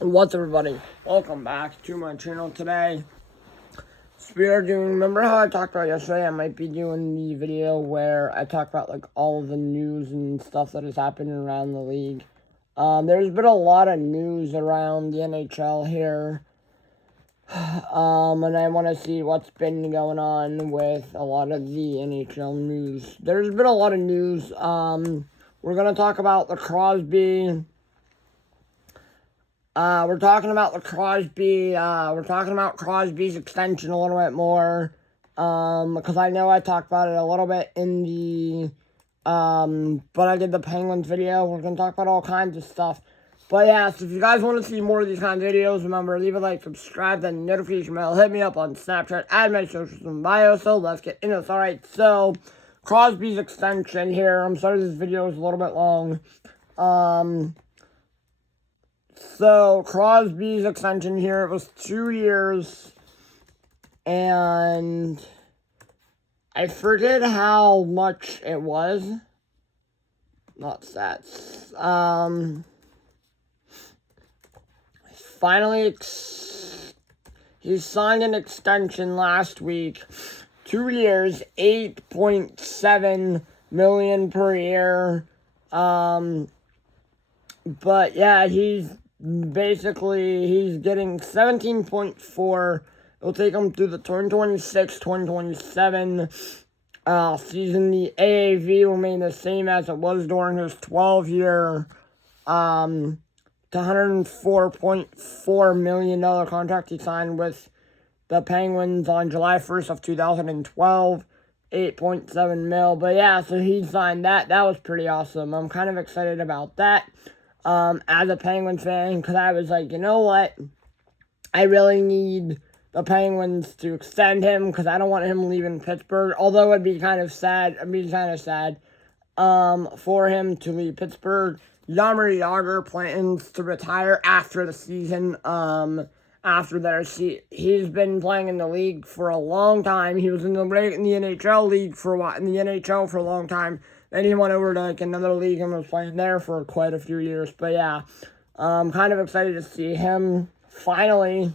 What's up, everybody? Welcome back to my channel today. So we are doing, remember how I talked about yesterday? I might be doing the video where I talk about like all of the news and stuff that has happened around the league. There's been a lot of news around the NHL here. And I want to see what's been going on with a lot of the NHL news. There's been a lot of news. We're going to talk about the Crosby. We're talking about the Crosby, we're talking about Crosby's extension a little bit more, because I know I talked about it a little bit in the, but I did the Penguins video. We're going to talk about all kinds of stuff. But yeah, so if you guys want to see more of these kinds of videos, remember, leave a like, subscribe, then notification bell, hit me up on Snapchat, add my socials in bio, so let's get into this. Alright, so, Crosby's extension here. I'm sorry this video is a little bit long. So, Crosby's extension here, it was 2 years, and I forget how much it was. Not stats. Finally, he signed an extension last week. 2 years, $8.7 million per year. But yeah, he's getting 17.4. It'll take him through the 2026-2027 season. The AAV will remain the same as it was during his 12-year, to $104.4 million contract he signed with the Penguins on July 1st of 2012. 8.7 mil. But yeah, so he signed that. That was pretty awesome. I'm kind of excited about that. As a Penguins fan, because I was like, you know what? I really need the Penguins to extend him, because I don't want him leaving Pittsburgh. Although it'd be kind of sad. For him to leave Pittsburgh. Jaromir Jagr plans to retire after the season. He's been playing in the league for a long time. He was in the NHL league for a while, in the NHL for a long time. Then he went over to like another league and was playing there for quite a few years. But yeah, I'm kind of excited to see him finally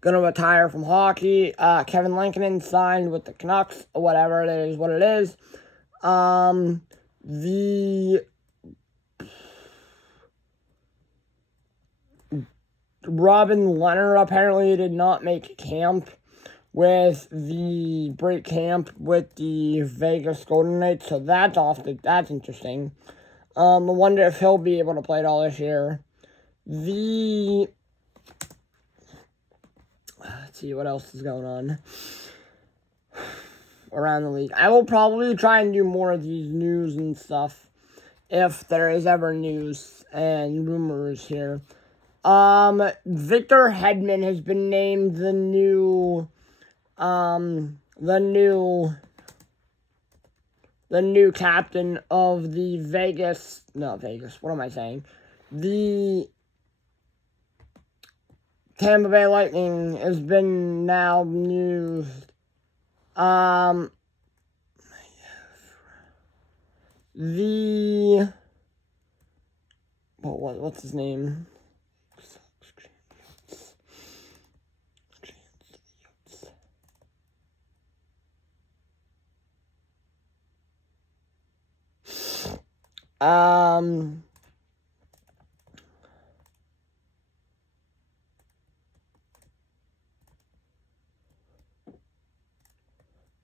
gonna retire from hockey. Kevin Lankinen signed with the Canucks, whatever it is, what it is. The Robin Leonard apparently did not make camp with the break camp with the Vegas Golden Knights, so that's that's interesting. I wonder if he'll be able to play it all this year. Let's see what else is going on around the league. I will probably try and do more of these news and stuff if there is ever news and rumors here. Victor Hedman has been named the new captain of the The Tampa Bay Lightning has been now used. What's his name?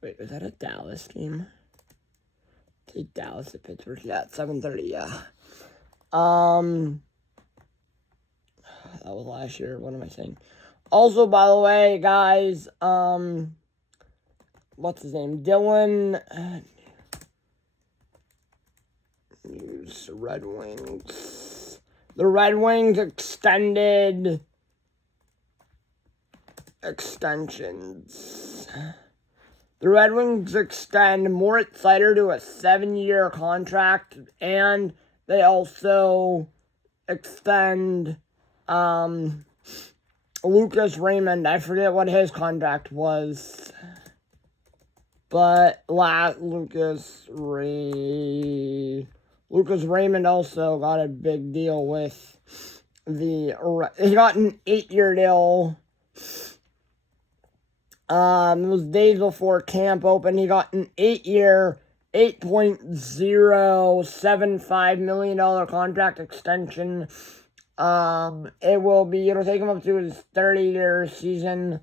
Wait, was that a Dallas game? Take Dallas at Pittsburgh. Yeah, at 7:30, yeah. That was last year. What am I saying? Also, by the way, guys, what's his name? Dylan. News, Red Wings. The Red Wings extended extensions. The Red Wings extend Moritz Seider to a 7-year contract, and they also extend Lucas Raymond. I forget what his contract was, but Lucas Raymond also got a big deal with he got an 8-year deal. It was days before camp opened. He got an 8-year, $8.075 million contract extension. It'll take him up to his 30-year season,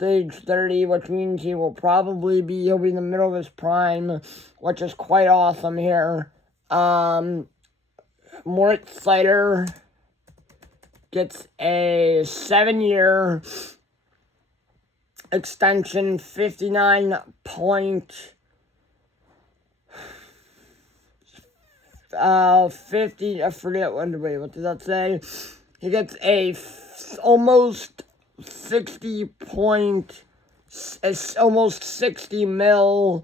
age 30, which means he'll be in the middle of his prime, which is quite awesome here. Moritz Seider gets a 7-year extension, 50, I forget what did that say? He gets almost 60 million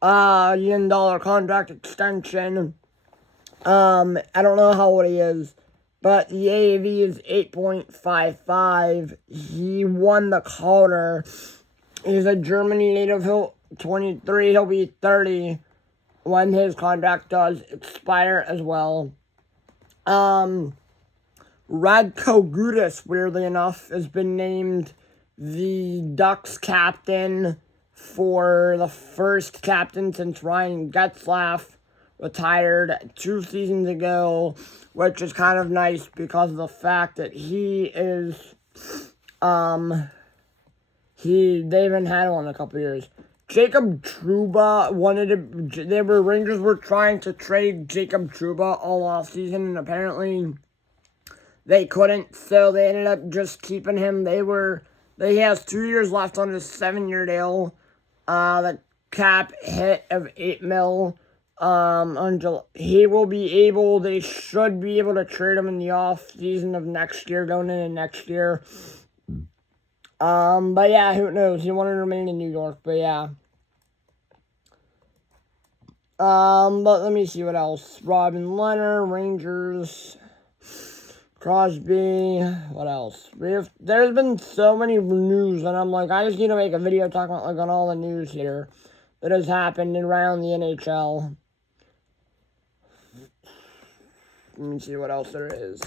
dollar contract extension. I don't know how old he is, but the AAV is 8.55. He won the Calder. He's a Germany native. He'll 23. He'll be 30 when his contract does expire as well. Radko Gudas, weirdly enough, has been named the Ducks captain for the first captain since Ryan Getzlaf retired 2 seasons ago, which is kind of nice because of the fact that they haven't had one in a couple years. Jacob Trouba Rangers were trying to trade Jacob Trouba all offseason, and apparently they couldn't, so they ended up just keeping him. He has 2 years left on his 7-year deal. The cap hit of $8 million. They should be able to trade him in the off season of next year, going into next year. But yeah, who knows? He wanted to remain in New York, but yeah. But let me see what else. Robin Leonard, Rangers, Crosby, what else? There's been so many news, and I'm like, I just need to make a video talking about, on all the news here that has happened around the NHL. Let me see what else there is.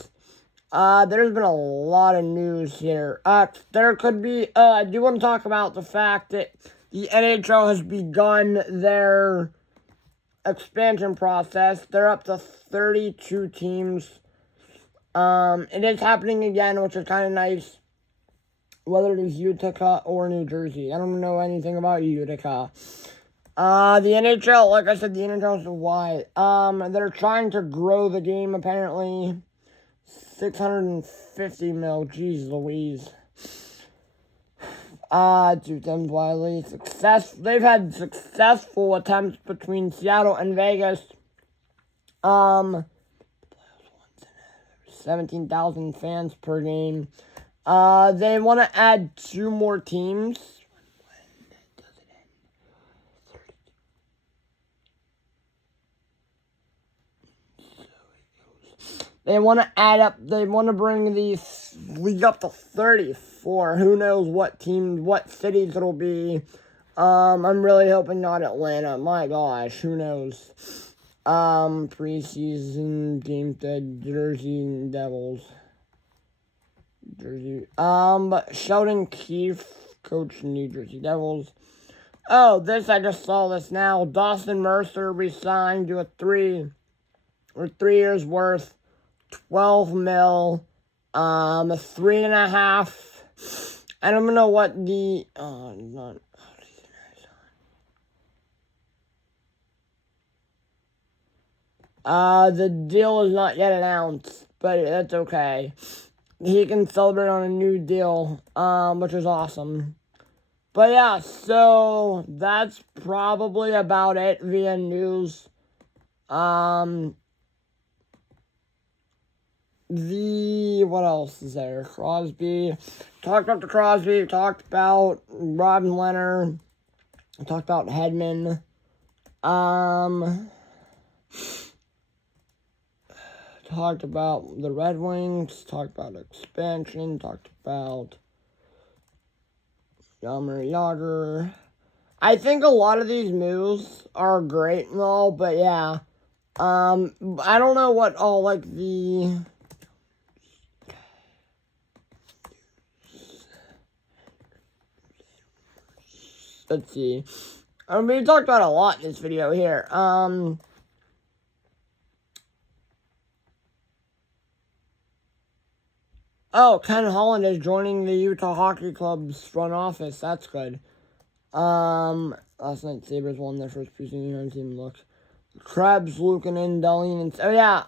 There's been a lot of news here. There could be, I do want to talk about the fact that the NHL has begun their expansion process. They're up to 32 teams. It is happening again, which is kind of nice, whether it is Utica or New Jersey. I don't know anything about Utica. The NHL, like I said, the NHL is wide. They're trying to grow the game, apparently. 650 mil, jeez Louise. To them widely they've had successful attempts between Seattle and Vegas. 17,000 fans per game. They want to add 2 more teams. They want to bring the league up to 34. Who knows what cities it'll be. I'm really hoping not Atlanta. My gosh, who knows. Preseason game Jersey Devils. But Sheldon Keefe, coach New Jersey Devils. Oh, I just saw this now. Dawson Mercer resigned to a 3 years worth. 12 mil, 3.5. I don't know what the the deal is not yet announced, but that's okay. He can celebrate on a new deal, which is awesome. But yeah, so that's probably about it via news. What else is there? Crosby. Talked about the Crosby. Talked about Robin Leonard. Talked about Hedman. Talked about the Red Wings. Talked about expansion. Talked about Jaromir Jagr. I think a lot of these moves are great and all, but yeah. I don't know what all, let's see. We talked about a lot in this video here. Oh, Ken Holland is joining the Utah Hockey Club's front office. That's good. Last night Sabres won their first preseason team. Look, Krebs, Luukkonen, Dahlin,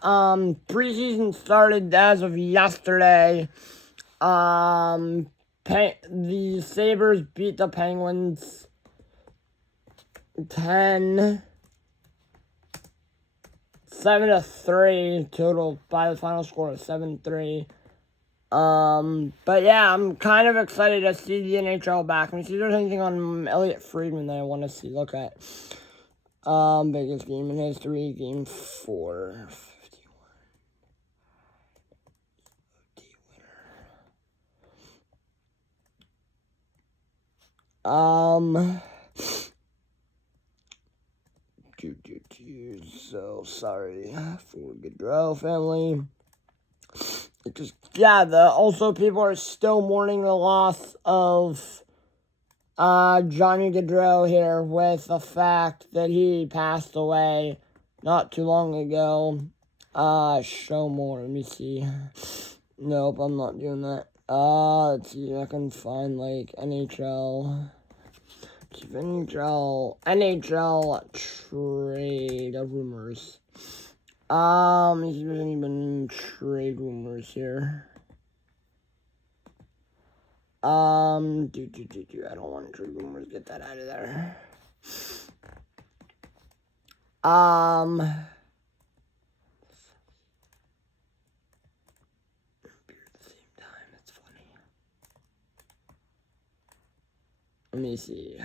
and preseason started as of yesterday. The Sabres beat the Penguins 7-3 total by the final score of 7-3. But yeah, I'm kind of excited to see the NHL back. Let me see if there's anything on Elliot Friedman that I want to see. Look at. Biggest game in history, game 4. 51. So sorry for Gaudreau family. Also people are still mourning the loss of Johnny Gaudreau here with the fact that he passed away not too long ago. Show more. Let me see. Nope, I'm not doing that. Let's see if I can find like NHL trade rumors. Is there any trade rumors here? I don't want trade rumors. Get that out of there. At the same time, it's funny. Let me see.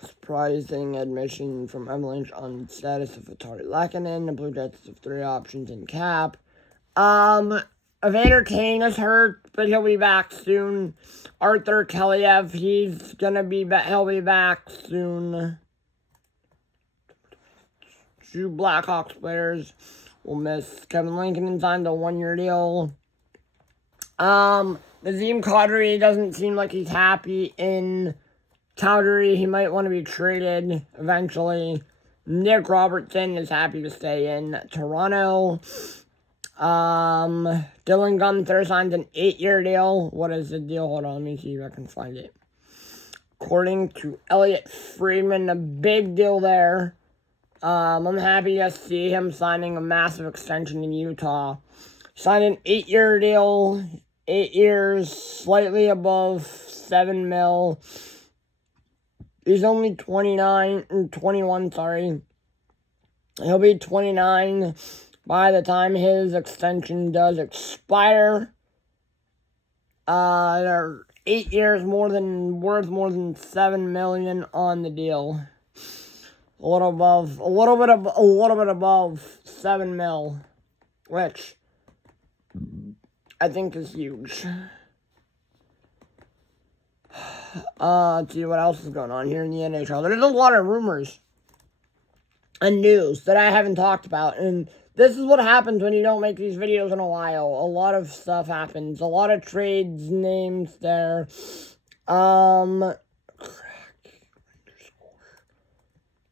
Surprising admission from Avalanche on status of Atari Lakanen. The Blue Jackets have 3 options in cap. Evander Kane is hurt, but he'll be back soon. Arthur Kaliev, he'll be back soon. 2 Blackhawks players will miss. Kevin Lincoln signed a 1-year deal. Nazem Kadri doesn't seem like he's happy in Calgary. He might want to be traded eventually. Nick Robertson is happy to stay in Toronto. Dylan Gunther signed an 8-year deal. What is the deal? Hold on, let me see if I can find it. According to Elliot Friedman, a big deal there. I'm happy to see him signing a massive extension in Utah. Signed an 8-year deal, 8 years, slightly above $7 million. He's only 21, sorry. He'll be 29 by the time his extension does expire. They're 8 years worth more than $7 million on the deal. A little bit above $7 million, which I think is huge. Let's see what else is going on here in the NHL. There's a lot of rumors and news that I haven't talked about, and this is what happens when you don't make these videos in a while. A lot of stuff happens. A lot of trades names there. But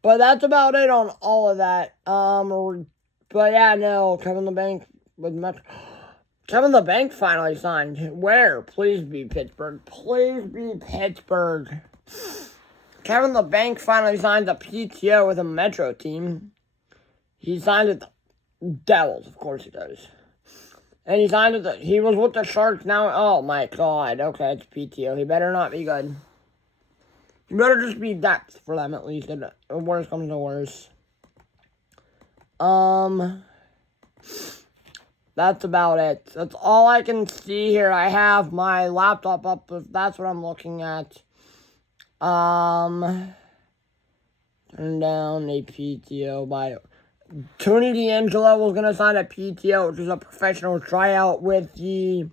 that's about it on all of that. But yeah, no, Kevin LeBanc finally signed. Where? Please be Pittsburgh. Please be Pittsburgh. Kevin LeBanc finally signed a PTO with a Metro team. He signed with the Devils, of course he does. And he was with the Sharks now. Oh my god. Okay, it's PTO. He better not be good. He better just be depth for them at least. If worse comes to worse. That's about it. That's all I can see here. I have my laptop up if that's what I'm looking at. Turn down a PTO by Tony DeAngelo was going to sign a PTO, which is a professional tryout with the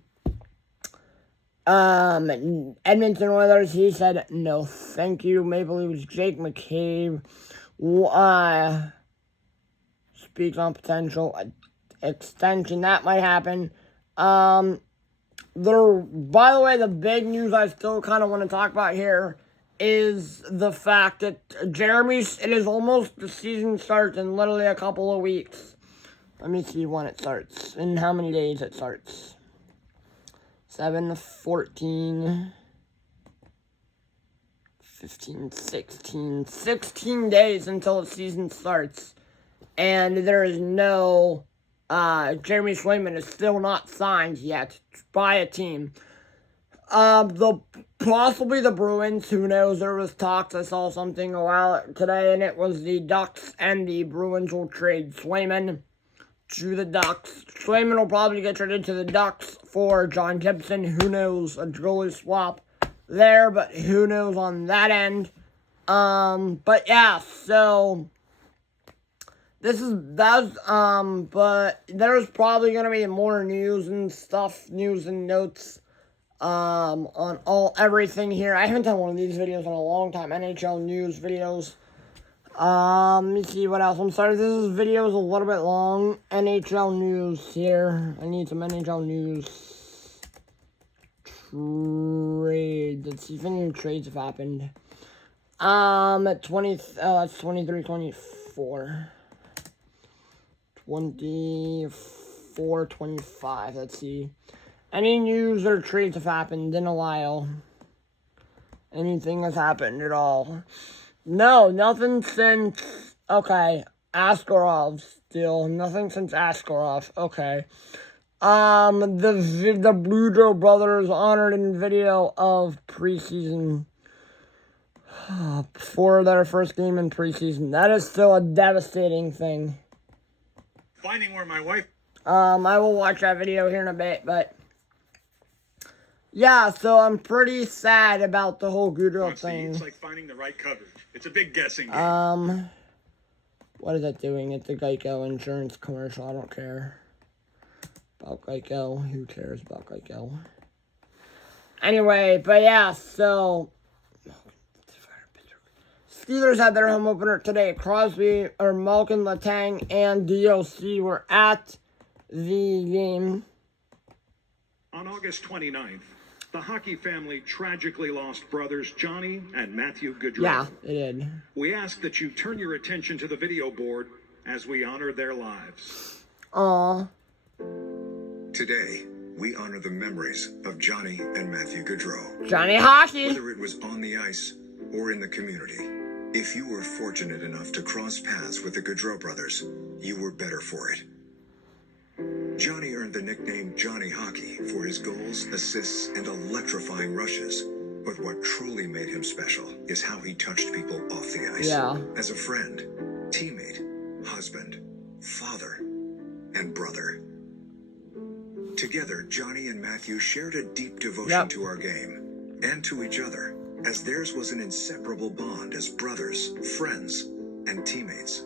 Edmonton Oilers. He said no thank you. Maple Leafs Jake McCabe speaks on potential extension. That might happen. By the way, the big news I still kind of want to talk about here is the fact that it is almost, the season starts in literally a couple of weeks. Let me see when it starts and how many days it starts. 7, 14, 15, 16 days until the season starts. And there is no, Jeremy Swayman is still not signed yet by a team. Possibly the Bruins, who knows, there was talks, I saw something a while today, and it was the Ducks and the Bruins will trade Swayman to the Ducks. Swayman will probably get traded to the Ducks for John Gibson. Who knows? A goalie swap there, but who knows on that end. But yeah, so but there's probably gonna be more news and stuff, news and notes, on everything here. I haven't done one of these videos in a long time. NHL news videos. Let me see what else. I'm sorry, this video is a little bit long. NHL news here. I need some NHL news. Trade. Let's see if any trades have happened. At 20, that's 23, 24. 24, 25. Let's see. Any news or trades have happened in a while? Anything has happened at all? No, nothing since, okay, Askarov still, nothing since Askarov, okay. The Boudreaux brothers honored in video of preseason, for their first game in preseason. That is still a devastating thing. Finding where my wife... I will watch that video here in a bit, but... yeah, so I'm pretty sad about the whole Boudreaux thing. It's like finding the right coverage. It's a big guessing game. What is that doing? It's a Geico insurance commercial. I don't care about Geico. Who cares about Geico? Anyway, but yeah, so Steelers had their home opener today. Malkin, Letang, and DOC were at the game. On August 29th, the hockey family tragically lost brothers Johnny and Matthew Gaudreau. Yeah, it did. We ask that you turn your attention to the video board as we honor their lives. Aww. Today, we honor the memories of Johnny and Matthew Gaudreau. Johnny Hockey. Whether it was on the ice or in the community, if you were fortunate enough to cross paths with the Gaudreau brothers, you were better for it. Johnny earned the nickname Johnny Hockey for his goals, assists, and electrifying rushes. But what truly made him special is how he touched people off the ice. Yeah. As a friend, teammate, husband, father, and brother. Together, Johnny and Matthew shared a deep devotion to our game and to each other, as theirs was an inseparable bond as brothers, friends, and teammates.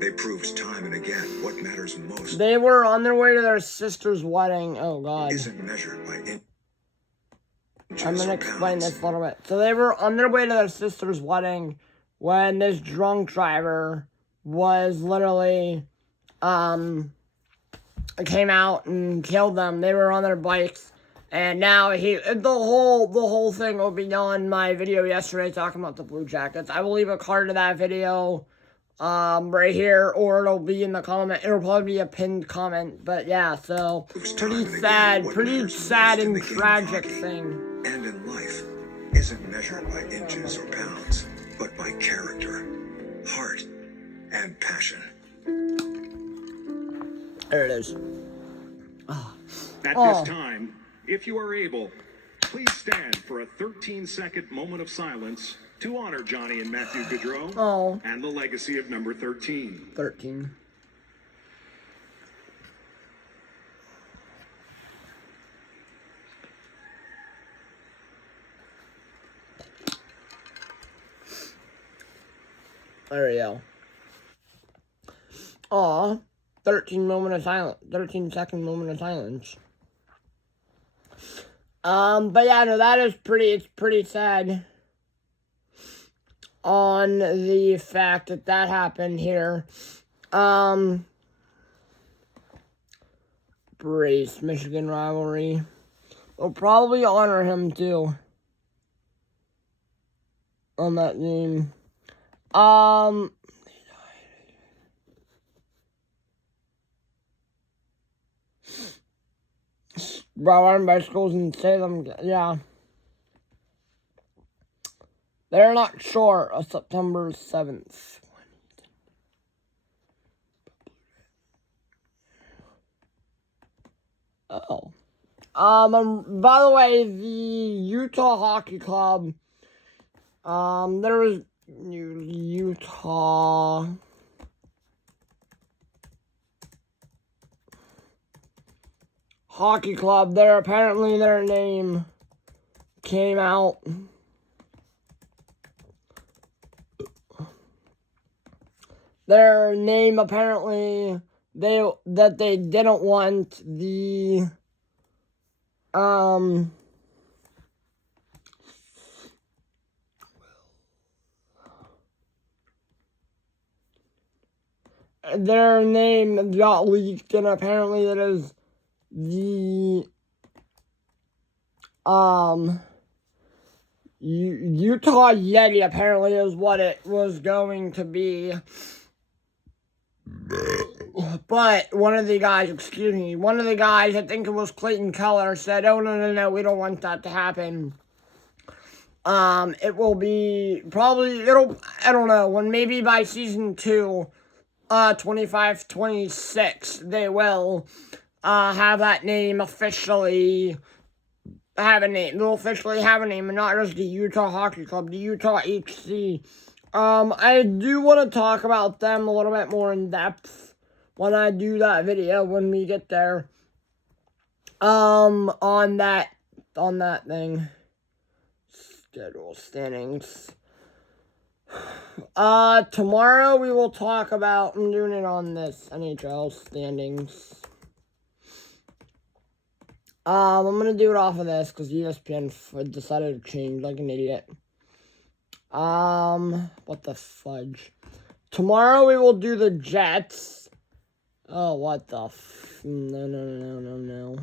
They proved time and again what matters most. They were on their way to their sister's wedding. Oh, God. Isn't measured by inches. I'm going to explain this a little bit. So they were on their way to their sister's wedding when this drunk driver was literally, came out and killed them. They were on their bikes. And now the whole thing will be on my video yesterday talking about the Blue Jackets. I will leave a card to that video right here, or it'll be in the comment. It'll probably be a pinned comment, but yeah, so pretty sad and tragic thing. And in life, isn't measured by inches or pounds, but by character, heart, and passion. There it is. At this time, if you are able, please stand for a 13-second moment of silence to honor Johnny and Matthew Gaudreau and the legacy of number 13. 13. There we go. 13 moment of silence. 13-second moment of silence. But yeah, no, it's pretty sad on the fact that happened here. Brace, Michigan rivalry. They'll probably honor him too on that game. Riding bicycles in Salem, yeah. They're not sure of September 7th. Oh. By the way, the Utah Hockey Club, there was Utah Hockey Club, apparently their name came out. Their name, apparently, they didn't want the, their name got leaked, and apparently that is the, Utah Yeti, apparently, is what it was going to be. But one of the guys, I think it was Clayton Keller, said, oh, no, we don't want that to happen. It will be, I don't know, when maybe by season 2, 25-26, they will, have that name officially have a name. They'll officially have a name, and not just the Utah Hockey Club, the Utah HC. I do want to talk about them a little bit more in depth when I do that video, when we get there. On that thing. Schedule standings. Tomorrow we will talk about, I'm doing it on this NHL standings. I'm gonna do it off of this because ESPN decided to change like an idiot. What the fudge? Tomorrow we will do the Jets. Oh, what the no.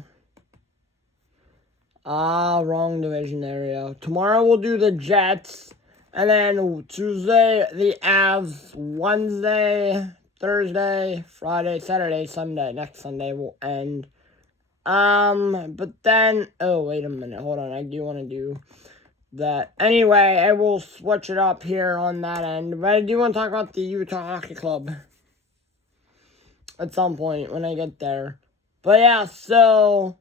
Wrong division area. Tomorrow we'll do the Jets. And then Tuesday, the Avs. Wednesday, Thursday, Friday, Saturday, Sunday. Next Sunday will end. But then, oh, wait a minute, hold on, I do want to do that. Anyway, I will switch it up here on that end, but I do want to talk about the Utah Hockey Club at some point when I get there. But yeah, so,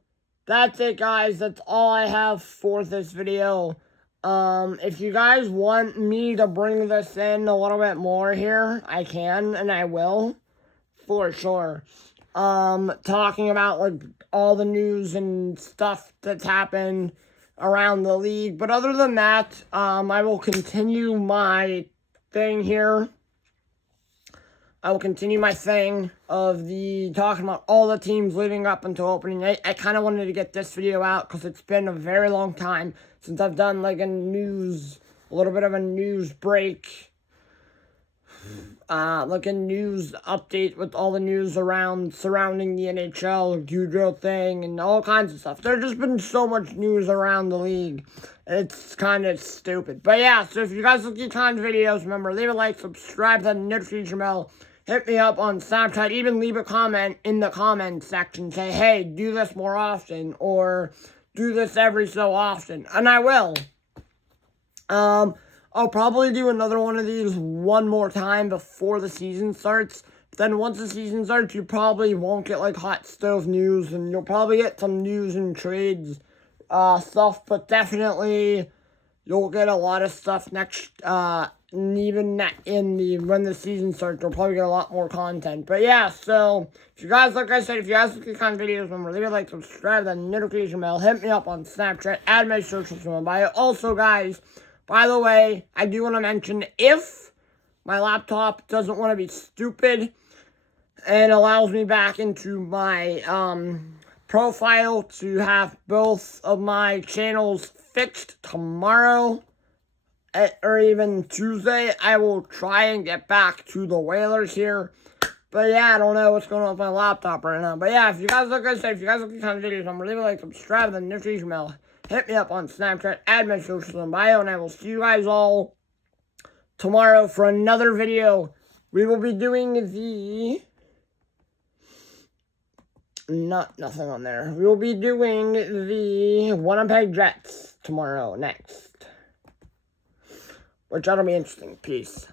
that's it, guys, that's all I have for this video. If you guys want me to bring this in a little bit more here, I can, and I will, for sure. Talking about, like, all the news and stuff that's happened around the league. But other than that, I will continue my thing here. I will continue my thing of talking about all the teams leading up until opening night. I kind of wanted to get this video out because it's been a very long time since I've done, like, a little bit of a news break. Like a news update with all the news surrounding the NHL, Goudreau thing, and all kinds of stuff. There's just been so much news around the league. It's kind of stupid. But yeah, so if you guys like these kinds of videos, remember, leave a like, subscribe to the notification bell, hit me up on Snapchat, even leave a comment in the comment section. Say, hey, do this more often, or do this every so often. And I will. I'll probably do another one of these one more time before the season starts. Then once the season starts, you probably won't get, like, hot stove news, and you'll probably get some news and trades stuff, but definitely you'll get a lot of stuff next, even when the season starts, you'll probably get a lot more content. But yeah, so, if you guys, like I said, if you guys like these kind of videos, remember, leave a like, subscribe, the notification bell, hit me up on Snapchat, add my socials to my bio. Also, guys, by the way, I do want to mention, if my laptop doesn't want to be stupid and allows me back into my profile to have both of my channels fixed tomorrow or even Tuesday, I will try and get back to the Whalers here. But yeah, I don't know what's going on with my laptop right now. But yeah, if you guys look good, if you guys look at kind of videos, I'm leave a like, subscribe, then next email. Hit me up on Snapchat, add my socials in bio, and I will see you guys all tomorrow for another video. We will be doing the... nothing on there. We will be doing the Winnipeg Jets tomorrow next. Which that'll be interesting. Peace.